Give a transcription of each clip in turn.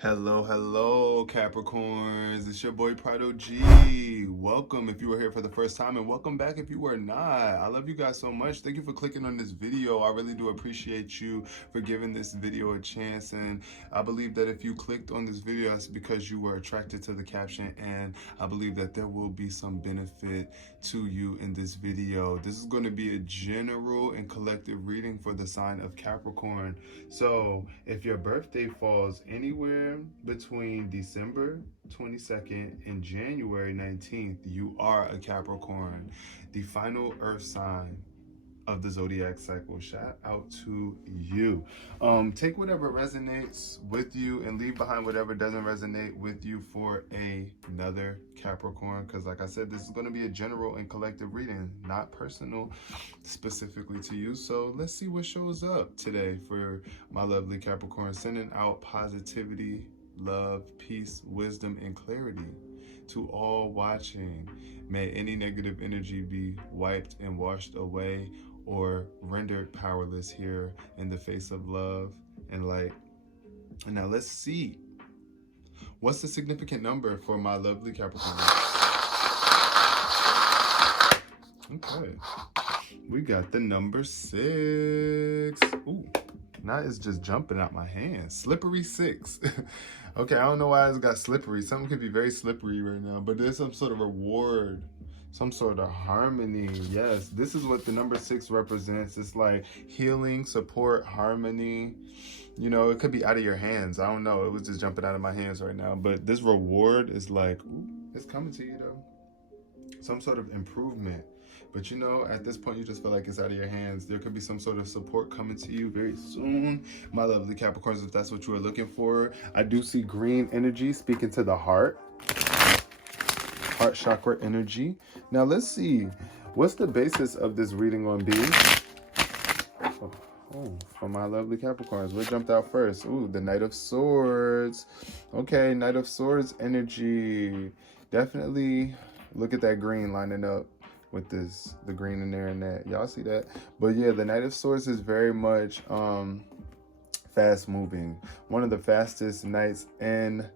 Hello, Capricorns. It's your boy Prado G. Welcome if you are here for the first time, and welcome back if you are not. I love you guys so much. Thank you for clicking on this video. I really do appreciate you for giving this video a chance, and I believe that if you clicked on this video, that's because you were attracted to the caption, and I believe that there will be some benefit to you in this video. This is going to be a general and collective reading for the sign of Capricorn. So if your birthday falls anywhere between December 22nd and January 19th, you are a Capricorn, the final earth sign of the zodiac cycle. Shout out to you. Take whatever resonates with you and leave behind whatever doesn't resonate with you for another Capricorn, because like I said, this is going to be a general and collective reading, not personal specifically to you. So let's see what shows up today for my lovely Capricorn. Sending out positivity, love, peace, wisdom, and clarity to all watching. May any negative energy be wiped and washed away or rendered powerless here in the face of love and light. And now let's see, what's the significant number for my lovely Capricorn? Okay, we got the number 6. Ooh, now it's just jumping out my hand. Slippery 6. Okay, I don't know why it's got slippery. Something could be very slippery right now, but there's some sort of reward, some sort of harmony. Yes, this is what the number 6 represents. It's like healing, support, harmony. You know, it could be out of your hands. I don't know. It was just jumping out of my hands right now. But this reward is like, ooh, it's coming to you though. Some sort of improvement. But you know, at this point, you just feel like it's out of your hands. There could be some sort of support coming to you very soon, my lovely Capricorns, if that's what you are looking for. I do see green energy speaking to the heart chakra energy. Now let's see, what's the basis of this reading going to be? For my lovely Capricorns, what jumped out first? Ooh, the Knight of Swords. Okay, Knight of Swords energy. Definitely look at that green lining up with this, the green in there and that. Y'all see that? But yeah, the Knight of Swords is very much fast moving. One of the fastest knights in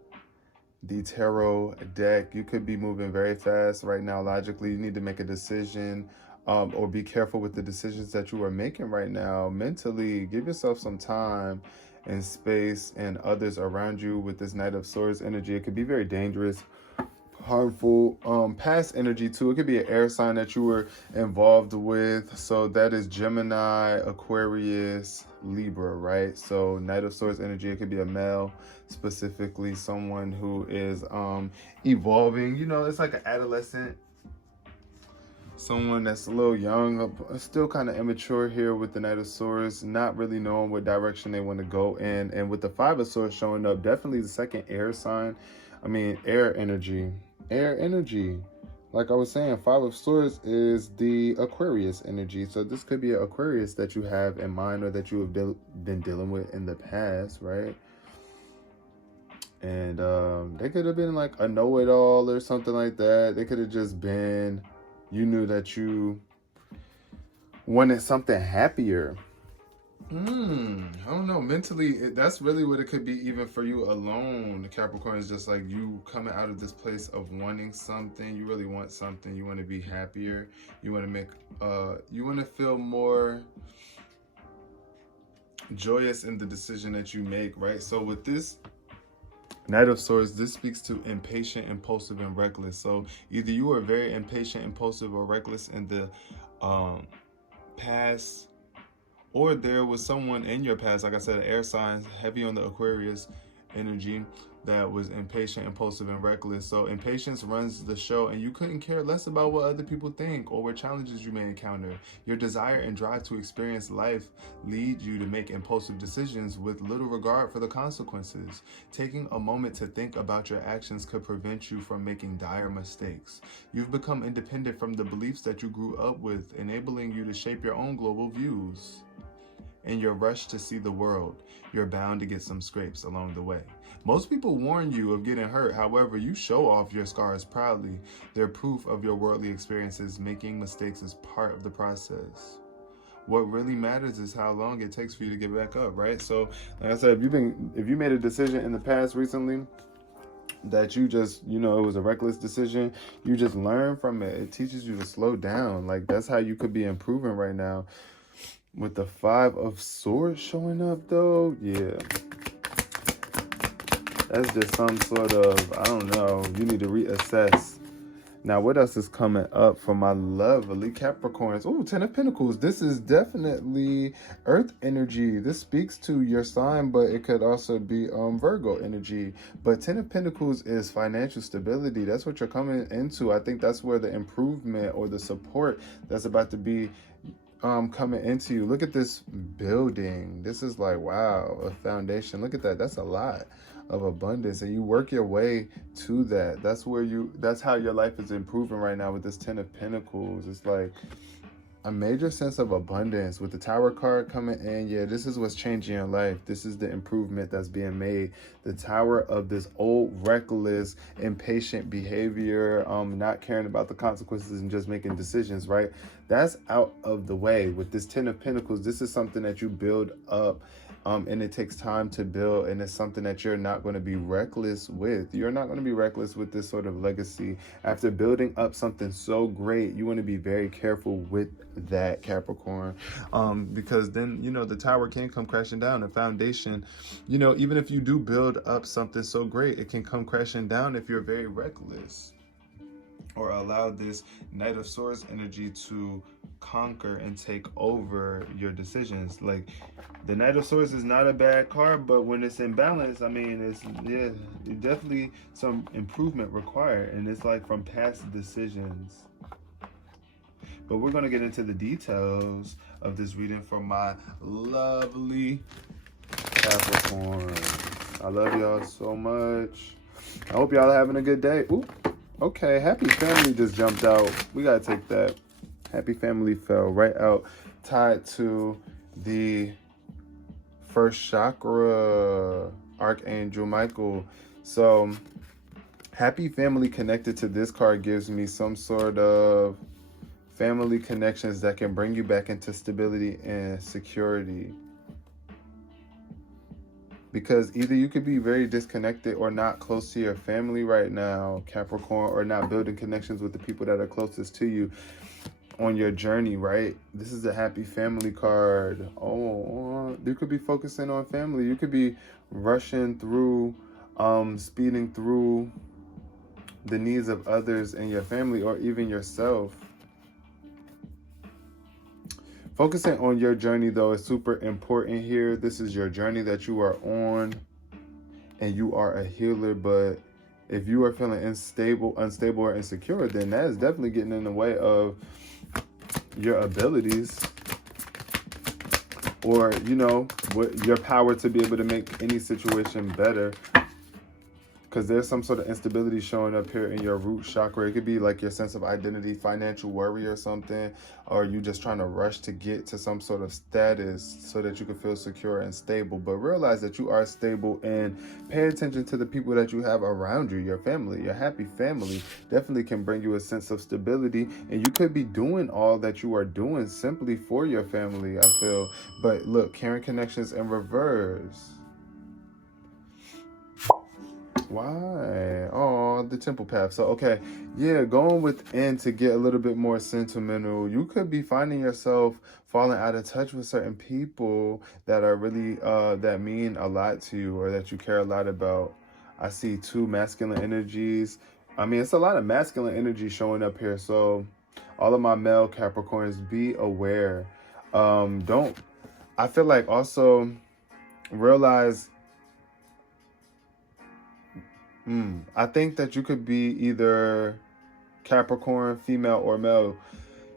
the tarot deck. You could be moving very fast right now. Logically, you need to make a decision, or be careful with the decisions that you are making right now. Mentally, give yourself some time and space and others around you with this Knight of Swords energy. It could be very dangerous, harmful. Past energy too. It could be an air sign that you were involved with. So that is Gemini, Aquarius, Libra, right? So Knight of Swords energy, it could be a male, specifically someone who is evolving. You know, it's like an adolescent, someone that's a little young, still kind of immature here with the Knight of Swords, not really knowing what direction they want to go in. And with the Five of Swords showing up, definitely the second air sign. I mean, air energy. Like I was saying, Five of Swords is the Aquarius energy. So this could be an Aquarius that you have in mind, or that you have been dealing with in the past, right? And they could have been like a know-it-all or something like that. They could have just been, you knew that you wanted something happier. I don't know. Mentally, that's really what it could be, even for you alone. Capricorn is just like you coming out of this place of wanting something. You really want something. You want to be happier. You want to make, you want to feel more joyous in the decision that you make, right? So with this Knight of Swords, this speaks to impatient, impulsive, and reckless. So either you are very impatient, impulsive, or reckless in the past, or there was someone in your past, like I said, air signs, heavy on the Aquarius energy, that was impatient, impulsive, and reckless. So impatience runs the show, and you couldn't care less about what other people think or what challenges you may encounter. Your desire and drive to experience life lead you to make impulsive decisions with little regard for the consequences. Taking a moment to think about your actions could prevent you from making dire mistakes. You've become independent from the beliefs that you grew up with, enabling you to shape your own global views. In your rush to see the world, you're bound to get some scrapes along the way. Most people warn you of getting hurt. However, you show off your scars proudly. They're proof of your worldly experiences. Making mistakes is part of the process. What really matters is how long it takes for you to get back up, right? So, like I said, if you made a decision in the past recently that you just, it was a reckless decision, you just learn from it. It teaches you to slow down. Like, that's how you could be improving right now. With the 5 of Swords showing up, though, yeah. That's just some sort of, I don't know, you need to reassess. Now, what else is coming up for my lovely Capricorns? Oh, 10 of Pentacles. This is definitely Earth energy. This speaks to your sign, but it could also be Virgo energy. But 10 of Pentacles is financial stability. That's what you're coming into. I think that's where the improvement or the support that's about to be coming into you. Look at this building. This is like, wow, a foundation. Look at that. That's a lot of abundance, and you work your way to that. That's how your life is improving right now with this 10 of Pentacles. It's like a major sense of abundance with the Tower card coming in. Yeah, this is what's changing your life. This is the improvement that's being made. The Tower of this old, reckless, impatient behavior, not caring about the consequences and just making decisions, right? That's out of the way. With this 10 of Pentacles, this is something that you build up. And it takes time to build, and it's something that you're not going to be reckless with. You're not going to be reckless with this sort of legacy. After building up something so great, you want to be very careful with that, Capricorn, because then, the tower can come crashing down. The foundation, even if you do build up something so great, it can come crashing down if you're very reckless or allow this Knight of Swords energy to conquer and take over your decisions. Like, the Knight of Swords is not a bad card, but when it's in balance, I mean, it's definitely some improvement required, and it's like from past decisions. But we're going to get into the details of this reading for my lovely Capricorn. I love y'all so much. I hope y'all are having a good day. Ooh. Okay, Happy Family just jumped out. We gotta take that. Happy Family fell right out, tied to the first chakra, Archangel Michael. So, Happy Family connected to this card gives me some sort of family connections that can bring you back into stability and security. Because either you could be very disconnected or not close to your family right now, Capricorn, or not building connections with the people that are closest to you on your journey, right? This is the Happy Family card. Oh, you could be focusing on family. You could be rushing through, speeding through the needs of others in your family or even yourself. Focusing on your journey, though, is super important here. This is your journey that you are on, and you are a healer. But if you are feeling unstable or insecure, then that is definitely getting in the way of your abilities or, your power to be able to make any situation better. Because there's some sort of instability showing up here in your root chakra. It could be like your sense of identity, financial worry or something, or you just trying to rush to get to some sort of status so that you can feel secure and stable. But realize that you are stable, and pay attention to the people that you have around you. Your family, your happy family definitely can bring you a sense of stability, and you could be doing all that you are doing simply for your family, I feel. But look, caring connections in reverse. Why? Oh, the temple path. So, okay. Yeah, going within to get a little bit more sentimental. You could be finding yourself falling out of touch with certain people that are really, that mean a lot to you or that you care a lot about. I see 2 masculine energies. I mean, it's a lot of masculine energy showing up here. So, all of my male Capricorns, be aware. I feel like also realize I think that you could be either Capricorn, female or male.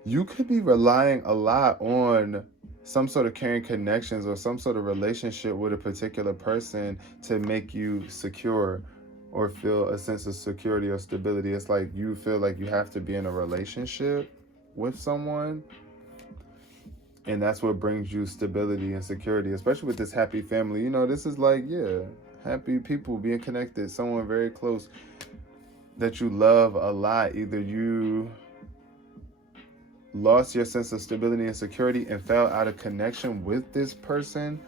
You could be relying a lot on some sort of caring connections or some sort of relationship with a particular person to make you secure or feel a sense of security or stability. It's like you feel like you have to be in a relationship with someone. And that's what brings you stability and security, especially with this happy family. This is like, happy people being connected, someone very close that you love a lot. Either you lost your sense of stability and security and fell out of connection with this person?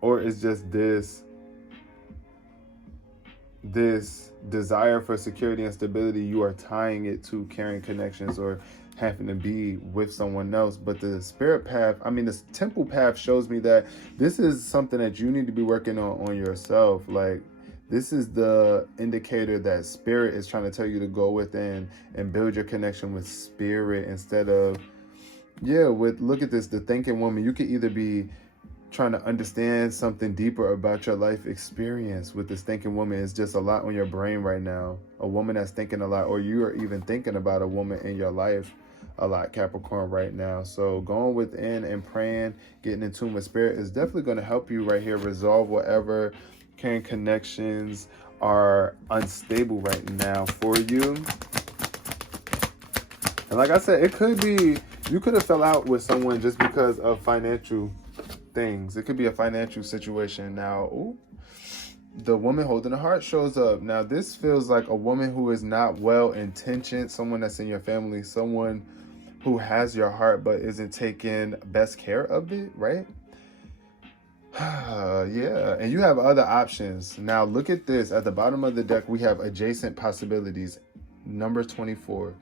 Or is just this desire for security and stability, you are tying it to carrying connections or having to be with someone else? But the spirit path, this temple path shows me that this is something that you need to be working on yourself. Like, this is the indicator that spirit is trying to tell you to go within and build your connection with spirit instead of, look at this, the thinking woman. You could either be trying to understand something deeper about your life experience with this thinking woman. It's just a lot on your brain right now. A woman that's thinking a lot, or you are even thinking about a woman in your life a lot, Capricorn, right now. So going within and praying, getting in tune with spirit is definitely going to help you right here resolve whatever carrying connections are unstable right now for you. And like I said, it could be you could have fell out with someone just because of financial things. It could be a financial situation. Now, the woman holding the heart shows up. Now, this feels like a woman who is not well-intentioned, someone that's in your family, someone who has your heart but isn't taking best care of it, right? Yeah, and you have other options. Now, look at this. At the bottom of the deck, we have adjacent possibilities. Number 24.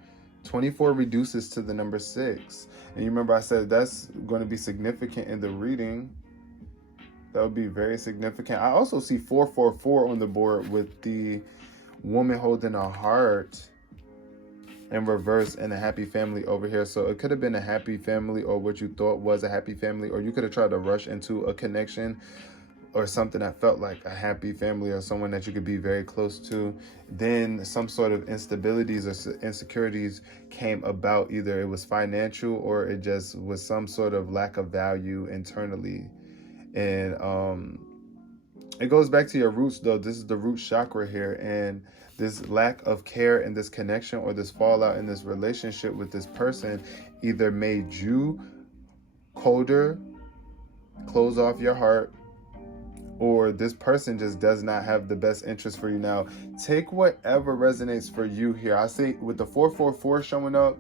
24 reduces to the number 6. And you remember I said that's going to be significant in the reading. That would be very significant. I also see 444 on the board with the woman holding a heart in reverse and a happy family over here. So it could have been a happy family, or what you thought was a happy family, or you could have tried to rush into a connection or something that felt like a happy family or someone that you could be very close to. Then some sort of instabilities or insecurities came about. Either it was financial or it just was some sort of lack of value internally. And it goes back to your roots, though. This is the root chakra here. And this lack of care and this connection or this fallout in this relationship with this person either made you colder, close off your heart, or this person just does not have the best interest for you. Now, take whatever resonates for you here. I say with the 444 showing up,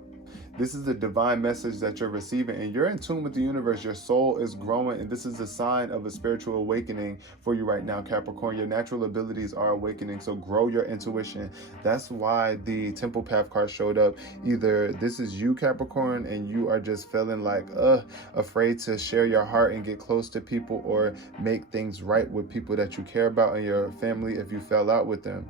this is the divine message that you're receiving, and you're in tune with the universe. Your soul is growing, and this is a sign of a spiritual awakening for you right now, Capricorn. Your natural abilities are awakening, so grow your intuition. That's why the Temple Path card showed up. Either this is you, Capricorn, and you are just feeling like afraid to share your heart and get close to people or make things right with people that you care about in your family if you fell out with them.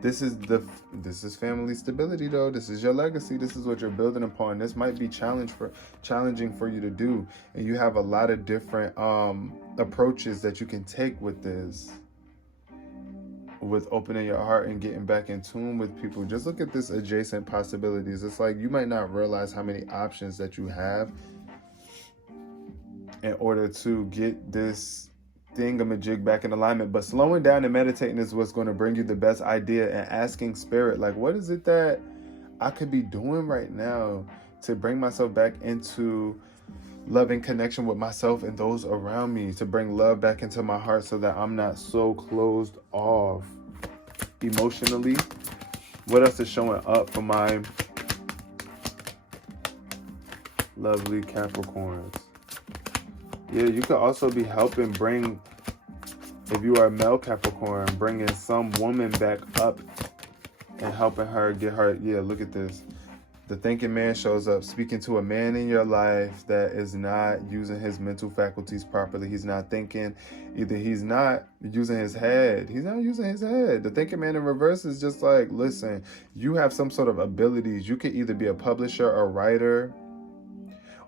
This is family stability, though. This is your legacy. This is what you're building upon. This might be challenging for you to do, and you have a lot of different approaches that you can take with this, with opening your heart and getting back in tune with people. Just look at this adjacent possibilities. It's like you might not realize how many options that you have in order to get this thingamajig back in alignment. But slowing down and meditating is what's going to bring you the best idea, and asking spirit, like, what is it that I could be doing right now to bring myself back into loving connection with myself and those around me, to bring love back into my heart so that I'm not so closed off emotionally. What else is showing up for my lovely Capricorns? Yeah, you could also be helping bring, if you are a male Capricorn, bringing some woman back up and helping her get her, look at this. The thinking man shows up, speaking to a man in your life that is not using his mental faculties properly. He's not thinking. Either he's not using his head. He's not using his head. The thinking man in reverse is just like, listen, you have some sort of abilities. You could either be a publisher, a writer,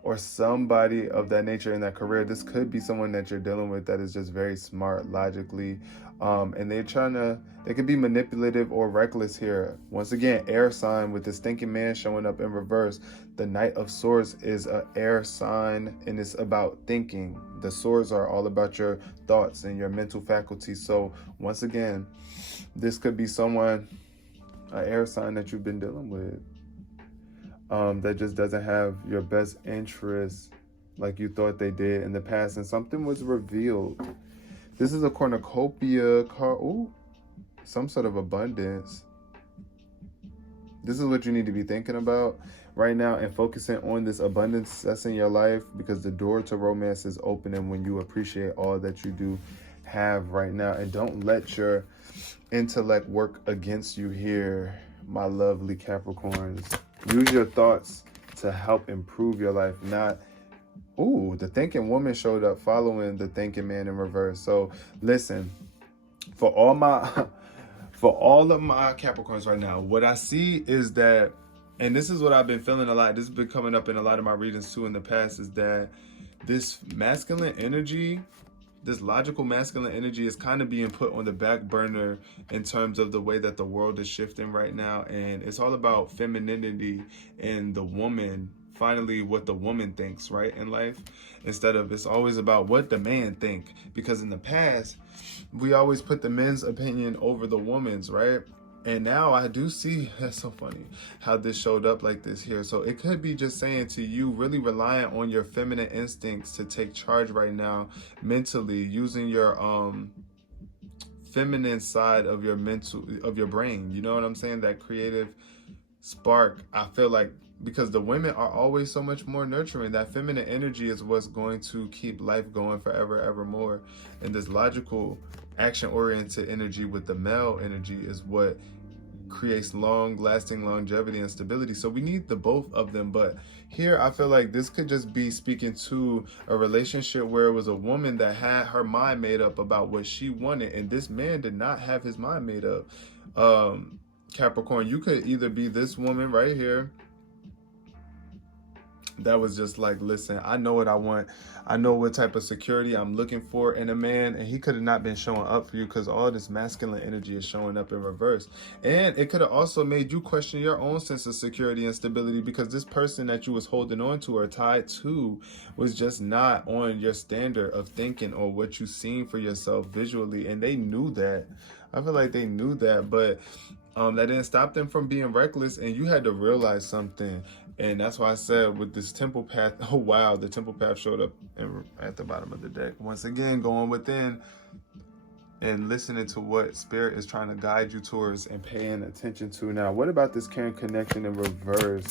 or somebody of that nature in that career. This could be someone that you're dealing with that is just very smart logically. And they could be manipulative or reckless here. Once again, air sign with this thinking man showing up in reverse. The Knight of Swords is an air sign, and it's about thinking. The swords are all about your thoughts and your mental faculties. So once again, this could be someone, an air sign that you've been dealing with, that just doesn't have your best interest like you thought they did in the past, and something was revealed. This is a cornucopia card. Ooh, some sort of abundance. This is what you need to be thinking about right now and focusing on this abundance that's in your life, because the door to romance is opening when you appreciate all that you do have right now. And don't let your intellect work against you here, my lovely Capricorns. Use your thoughts to help improve your life, not... Ooh, the thinking woman showed up following the thinking man in reverse. So listen, for all of my Capricorns right now, what I see is that, and this is what I've been feeling a lot, this has been coming up in a lot of my readings too in the past, is that this masculine energy, this logical masculine energy, is kind of being put on the back burner in terms of the way that the world is shifting right now. And it's all about femininity and the woman, finally what the woman thinks, right, in life, instead of, it's always about what the man think. Because in the past, we always put the men's opinion over the woman's, right? And now I do see, that's so funny how this showed up like this here. So it could be just saying to you, really relying on your feminine instincts to take charge right now mentally, using your feminine side of your brain. You know what I'm saying? That creative spark. I feel like, because the women are always so much more nurturing, that feminine energy is what's going to keep life going forever, evermore. And this logical, action-oriented energy with the male energy is what creates long-lasting longevity and stability. So we need the both of them. But here I feel like this could just be speaking to a relationship where it was a woman that had her mind made up about what she wanted, and this man did not have his mind made up. Capricorn, you could either be this woman right here that was just like, listen, I know what I want. I know what type of security I'm looking for in a man. And he could have not been showing up for you because all this masculine energy is showing up in reverse. And it could have also made you question your own sense of security and stability, because this person that you was holding on to or tied to was just not on your standard of thinking or what you seen for yourself visually. And they knew that. I feel like they knew that, but that didn't stop them from being reckless. And you had to realize something. And that's why I said with this temple path, oh wow, the temple path showed up at the bottom of the deck. Once again, going within and listening to what spirit is trying to guide you towards and paying attention to. Now, what about this caring connection in reverse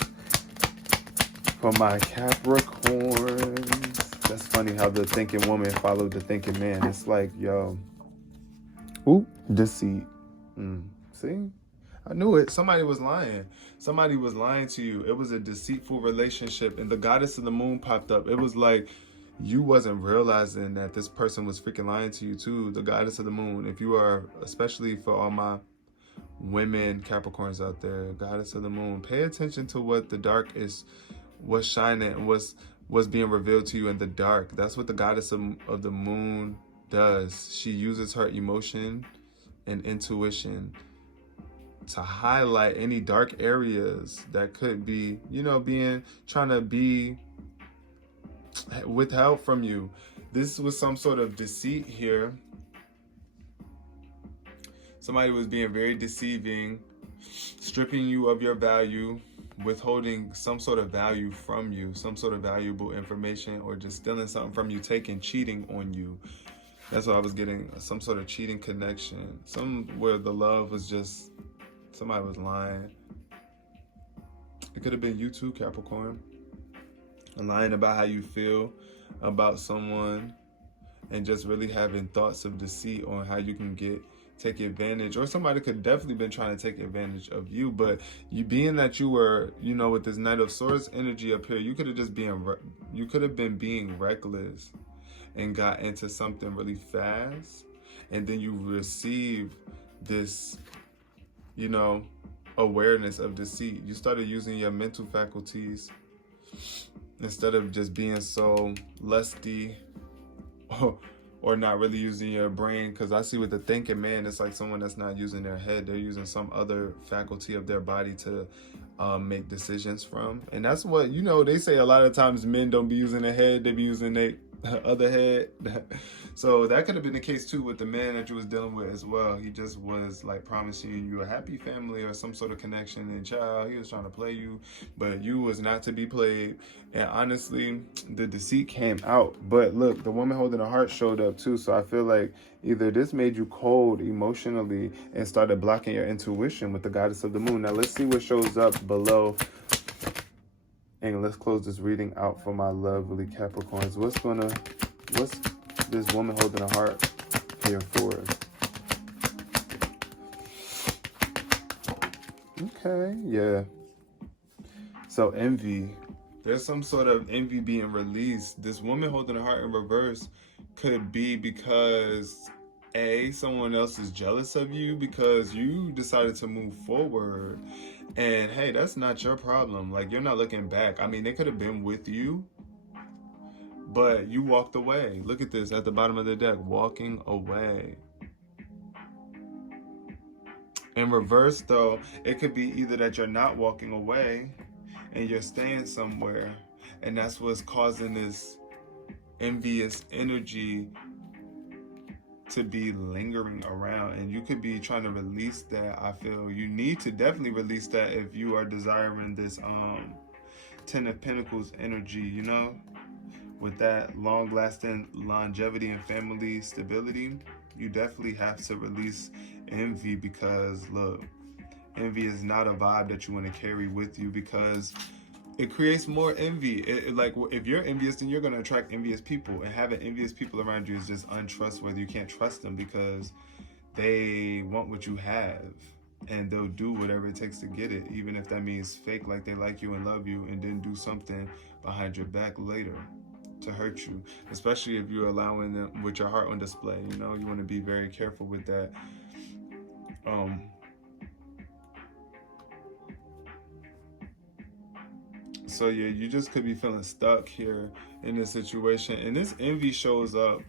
for my Capricorns? That's funny how the thinking woman followed the thinking man. It's like, yo, ooh, deceit. See? I knew it. Somebody was lying. Somebody was lying to you. It was a deceitful relationship. And the goddess of the moon popped up. It was like you wasn't realizing that this person was freaking lying to you too. The goddess of the moon. If you are, especially for all my women Capricorns out there, goddess of the moon, pay attention to what the dark is, what's shining, what's being revealed to you in the dark. That's what the goddess of the moon does. She uses her emotion and intuition to highlight any dark areas that could be, you know, trying to be withheld from you. This was some sort of deceit here. Somebody was being very deceiving, stripping you of your value, withholding some sort of value from you, some sort of valuable information, or just stealing something from you, cheating on you. That's what I was getting, some sort of cheating connection, where the love was just, somebody was lying. It could have been you too, Capricorn. And lying about how you feel about someone and just really having thoughts of deceit on how you can take advantage. Or somebody could definitely been trying to take advantage of you, but you being that you were, you know, with this Knight of Swords energy up here, you could have been being reckless and got into something really fast. And then you receive this, you know, awareness of deceit. You started using your mental faculties instead of just being so lusty or not really using your brain. Because I see with the thinking man, it's like someone that's not using their head. They're using some other faculty of their body to make decisions from. And that's what, you know, they say a lot of times men don't be using their head, they be using other head. So that could have been the case too with the man that you was dealing with as well. He just was like promising you a happy family or some sort of connection, and child, he was trying to play you, but you was not to be played. And honestly, the deceit came out. But look, the woman holding the heart showed up too. So I feel like either this made you cold emotionally and started blocking your intuition with the goddess of the moon. Now let's see what shows up below. And let's close this reading out for my lovely Capricorns. What's this woman holding a heart here for? Okay, yeah. So envy. There's some sort of envy being released. This woman holding a heart in reverse could be because someone else is jealous of you because you decided to move forward. And hey, that's not your problem. Like, you're not looking back. I mean, they could have been with you, but you walked away. Look at this at the bottom of the deck, walking away. In reverse, though, it could be either that you're not walking away and you're staying somewhere, and that's what's causing this envious energy to be lingering around. And you could be trying to release that. I feel you need to definitely release that if you are desiring this Ten of Pentacles energy, you know, with that long-lasting longevity and family stability. You definitely have to release envy, because look, envy is not a vibe that you want to carry with you, because it creates more envy. Like, if you're envious, then you're going to attract envious people, and having envious people around you is just untrustworthy. You can't trust them because they want what you have, and they'll do whatever it takes to get it, even if that means fake like they like you and love you, and then do something behind your back later to hurt you, especially if you're allowing them with your heart on display. You know, you want to be very careful with that. So yeah, you just could be feeling stuck here in this situation, and this envy shows up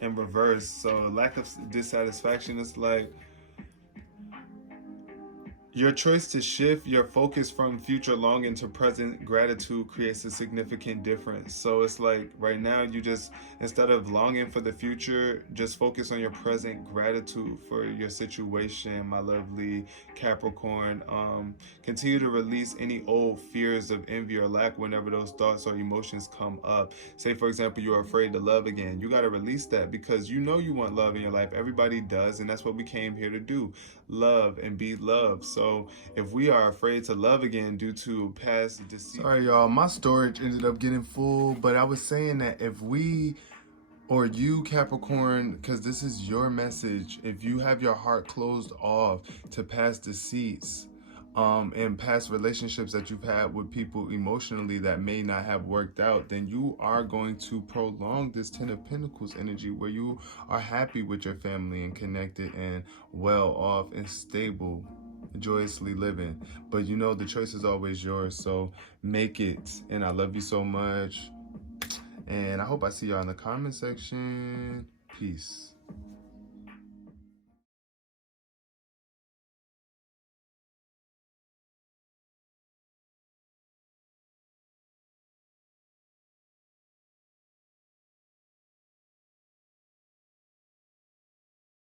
in reverse. So lack of dissatisfaction is like your choice to shift your focus from future longing to present gratitude creates a significant difference. So it's like right now, you just, instead of longing for the future, just focus on your present gratitude for your situation, my lovely Capricorn. Continue to release any old fears of envy or lack whenever those thoughts or emotions come up. Say, for example, you're afraid to love again. You got to release that, because you know you want love in your life. Everybody does, and that's what we came here to do. Love and be loved. So if we are afraid to love again due to past deceit. Sorry, y'all, my storage ended up getting full, but I was saying that if we, or you, Capricorn, because this is your message, if you have your heart closed off to past deceits, and past relationships that you've had with people emotionally that may not have worked out, then you are going to prolong this Ten of Pentacles energy where you are happy with your family and connected and well off and stable, joyously living. But you know, the choice is always yours, so make it. And I love you so much, and I hope I see y'all in the comment section. Peace.